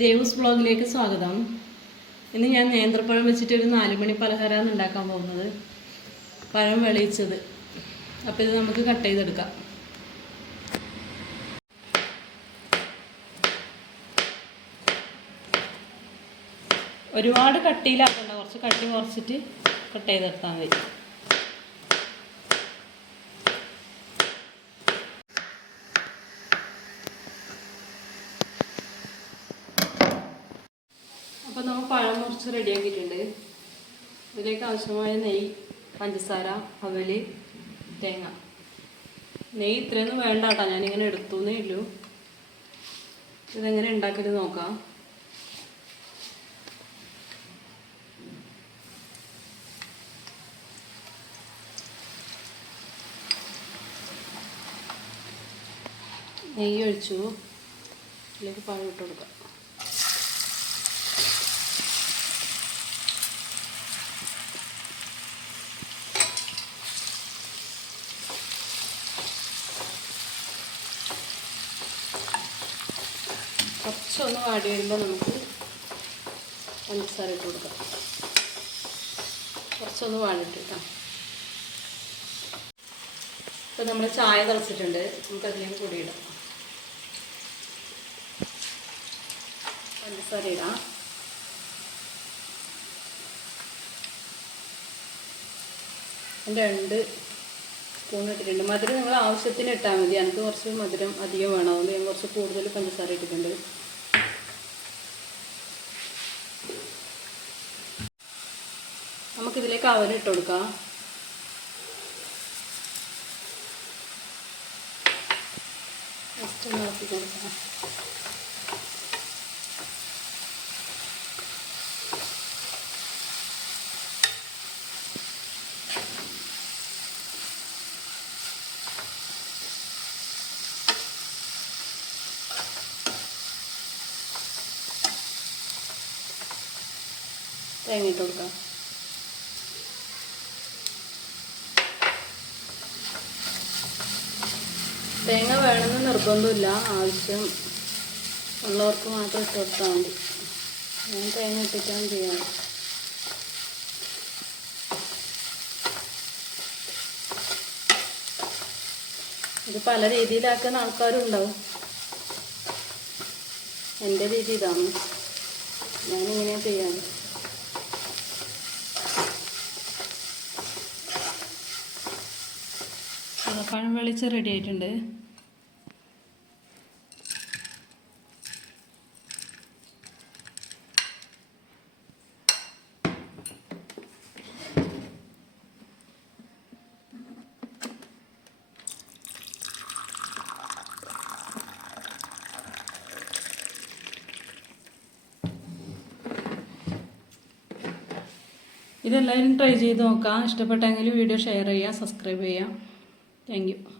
ദേവൂസ് ബ്ലോഗിലേക്ക് സ്വാഗതം. ഇന്ന് ഞാൻ നേന്ത്രപ്പഴം വെച്ചിട്ട് ഒരു നാലുമണി പലഹാരമാണ് ഉണ്ടാക്കാൻ പോകുന്നത്. പഴം വെളിയിച്ചത് അപ്പോൾ ഇത് നമുക്ക് കട്ട് ചെയ്തെടുക്കാം. ഒരുപാട് കട്ടിയിലാക്കണ്ട. കുറച്ച് കട്ടി കുറച്ചിട്ട് കട്ട് ചെയ്തെടുത്താൽ മതി. അപ്പോൾ നമ്മൾ പഴം മുറിച്ച് റെഡിയാക്കിയിട്ടുണ്ട് ഇതിലേക്ക് ആവശ്യമായ നെയ്യ് പഞ്ചസാര അവൽ തേങ്ങ. നെയ്യ് ഇത്രയൊന്നും വേണ്ട കേട്ടോ ഞാനിങ്ങനെ എടുത്തുന്നേ ഉള്ളൂ. ഇതെങ്ങനെ ഉണ്ടാക്കിയിട്ട് നോക്കാം. നെയ്യ് ഒഴിച്ചു. ഇതിലേക്ക് പഴം ഇട്ട് കൊടുക്കാം. കുറച്ചൊന്ന് വാടി വരുമ്പോൾ നമുക്ക് പഞ്ചസാര ഇട്ട് കൊടുക്കാം. കുറച്ചൊന്ന് വാടിട്ട് കേട്ടോ ഇപ്പം നമ്മൾ ചായ തിളച്ചിട്ടുണ്ട്. നമുക്ക് അതിലേക്ക് പൊടി ഇടാം. പഞ്ചസാര ഇടാം. രണ്ട് സ്പൂൺ മധുരം നിങ്ങൾ ആവശ്യത്തിന് ഇട്ടാൽ മതി. എനിക്ക് കുറച്ച് മധുരം അധികം വേണം. അതുകൊണ്ട് ഞാൻ കുറച്ച് കൂടുതൽ പഞ്ചസാര ഇട്ടിട്ടുണ്ട്. നമുക്കിതിലേക്ക് അവലിട്ട് കൊടുക്കാം. ജസ്റ്റ് നോക്കി കൊടുക്കാം. തേങ്ങ ഇട്ട് കൊടുക്കാം. തേങ്ങ വേണമെന്ന് നിർബന്ധമില്ല. ആവശ്യം ഉള്ളവർക്ക് മാത്രം ഇട്ട് കൊടുത്താൽ മതി. ഞാൻ തേങ്ങ ഇട്ടിട്ടാണ് ചെയ്യാറ്. ഇത് പല രീതിയിലാക്കുന്ന ആൾക്കാരും ഉണ്ടാവും. എന്റെ രീതി ഇതാണ്. ഞാനിങ്ങനെയാണ് ചെയ്യാറ്. പഴം റെഡി ആയിട്ടുണ്ട്. ഇതെല്ലാവരും ട്രൈ ചെയ്ത് നോക്കാം. ഇഷ്ടപ്പെട്ടെങ്കിൽ വീഡിയോ ഷെയർ ചെയ്യുക സബ്സ്ക്രൈബ് ചെയ്യുക. Thank you.